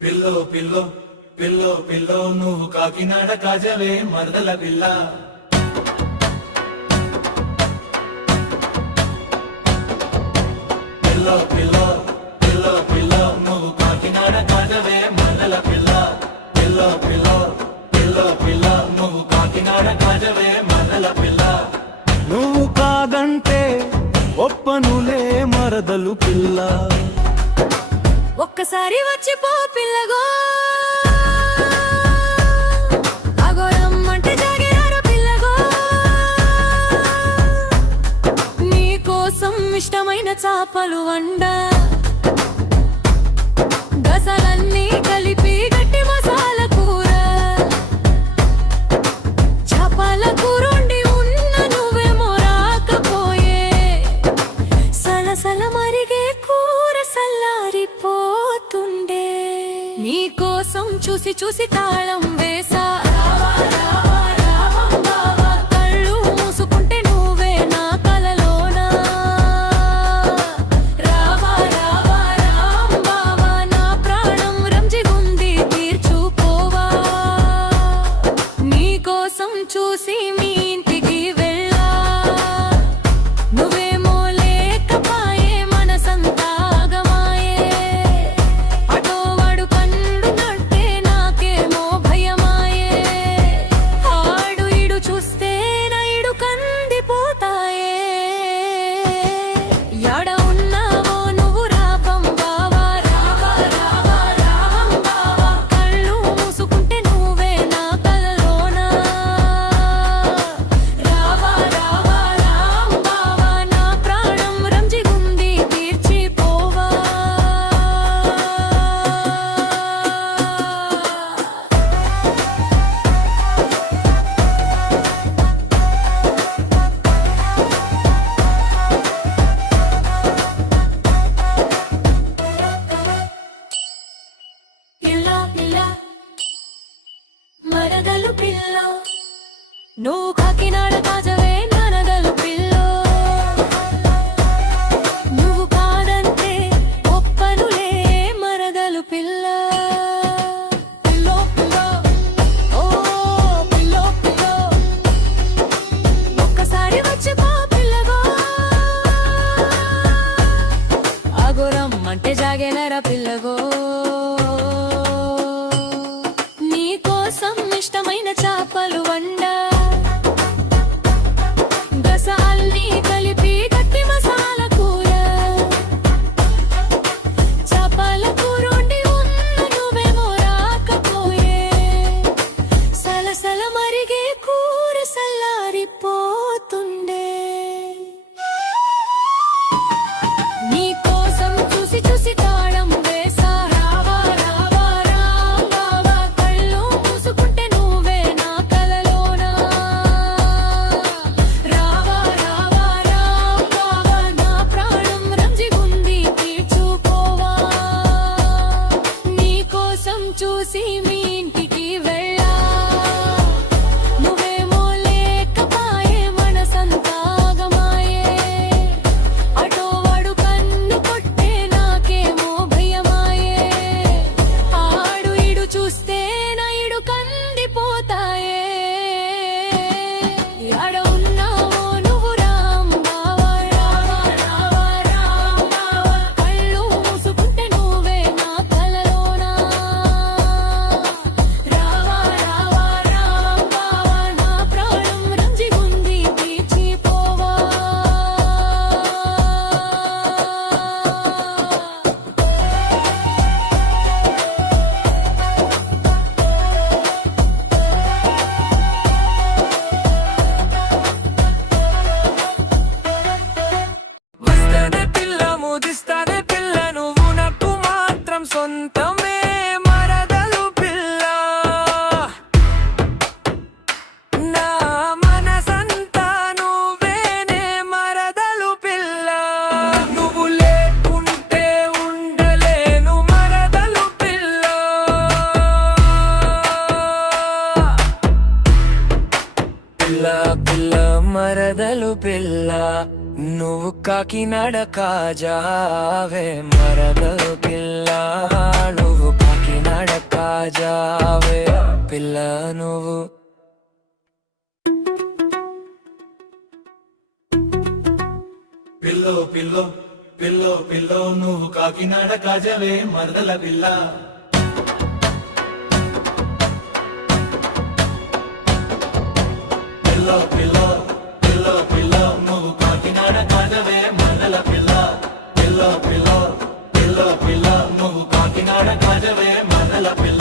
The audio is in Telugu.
పిల్లో పిల్లో పిల్లో పిల్లో నువ్వు కాకినాడ కాజవే మరదల పిల్ల. పిల్లో పిల్లో పిల్లో పిల్లో నువ్వు కాకినాడ కాజవే మరదల పిల్ల. పిల్లో పిల్లో పిల్లో పిల్లో నువ్వు కాకినాడ కాజవే మరదల పిల్ల. నువ్వు కాదంటే ఒప్పనులే మరదలు పిల్ల. ఒక్కసారి వచ్చిపో పిల్లగో, అగోరమ్మంటే జాగిరారు పిల్లగో. నీకోసం ఇష్టమైన చాపలు వండ, గసలన్నీ కలిపి గట్టి మసాల కూర. చాపల కూరుండి ఉన్న నువ్వేమో రాకపోయే, సలసల మరిగే కూర సల్లారిపోతుండే. నీకోసం చూసి చూసి తాళం వేసా, కళ్ళు మూసుకుంటే నువ్వే నా కలలోనా. రావా రావా రాం బావా, నా ప్రాణం రంజిగుంది తీర్చుకోవా. నీకోసం చూసి మీ ఇంటికి వెళ్ళా, నువ్వేమో లేకపాయే మనసంతా ఆగమాయే. అటో వాడు కన్ను నట్టే నాకేమో భయమాయే. ఆడు ఈడు చూస్తే నా ఈడు కందిపోతాయే. యాడ ఉన్నావో నువ్వు రావం బావా, రావా రావా రావం బావా. కళ్ళు మూసుకుంటే నువ్వే నా కలలోనా. రావా రావా రాం బావా, నా ప్రాణం రంజిగుంది తీర్చిపోవా. పిల్ల పిల్ల మరదలు పిల్ల, నువ్వు కాకినాడ కాజవే ననదలు పిల్ల. నువ్వు కాదంటే ఒప్పనులే మరదలు పిల్ల. పిల్లో పిల్లో ఓ పిల్లో పిల్లో, ఒక్కసారి వచ్చిపో పిల్లగో, అగోరమ్మంటే జాగేనరా పిల్లగో. నీకోసం ఇష్టమైన చాపలు వండ, గసాల్ని కలిపి గట్టి మసాల కూర. చాపల కూరుండి ఉన్న నువ్వేమో రాకపోయే, సలసల మరిగే కూర సల్లారిపోతుండే. నీకోసం చూసి చూసి తాళం వేసా, రావా రావా రాం బావా. కళ్ళు మూసుకుంటే నువ్వే నా కలలోనా. రావా రావా రాం బావా, నా ప్రాణం రంజిగుంది తీర్చుకోవా. నీకోసం చూసి మీ ఇంటికి వెళ్ళా, నువ్వేమో లేకపాయే మనసంతా ఆగమాయే. అటో వాడు కన్ను కొట్టే నాకేమో భయమాయే. ఆడు ఈడు చూస్తే నా ఈడు కందిపోతాయే. ఆడ ఉన్నావో నువ్వు రాం బావా, రావా రావా రాం బావా. కళ్ళు మూసుకుంటే నువ్వే నా కలలోనా. రావా రావా రాం బావా, నా ప్రాణం రంజిగుంది తీర్చిపోవా. వస్తేనే పిల్ల ముదిస్తానే పిల్ల, నువ్వు నాకు మాత్రం సొంతమే మరదలు పిల్ల. నా మనసంతా నువ్వేనే మరదలు పిల్ల. నువ్వు లేకుంటే ఉండలేను మరదలు పిల్ల. పిల్ల పిల్ల మరదలు పిల్ల, నువ్వు కాకినాడ కాజావే మరదలు పిల్ల. నువ్వు కాకినాడ కాకినాడ కాజావే పిల్ల నువ్వు పిల్లో పిల్లో పిల్లో పిల్లో నువ్వు కాకినాడ కాజవే మరదల పిల్ల పిల్లో పిల్లో పిల్లో పిల్లో నువ్వు కాకినాడ కాజవే మరదల పిల్ల పిల్లో పిల్లో పిల్లో పిల్లో నువ్వు కాకినాడ కాజవే మరదల పిల్ల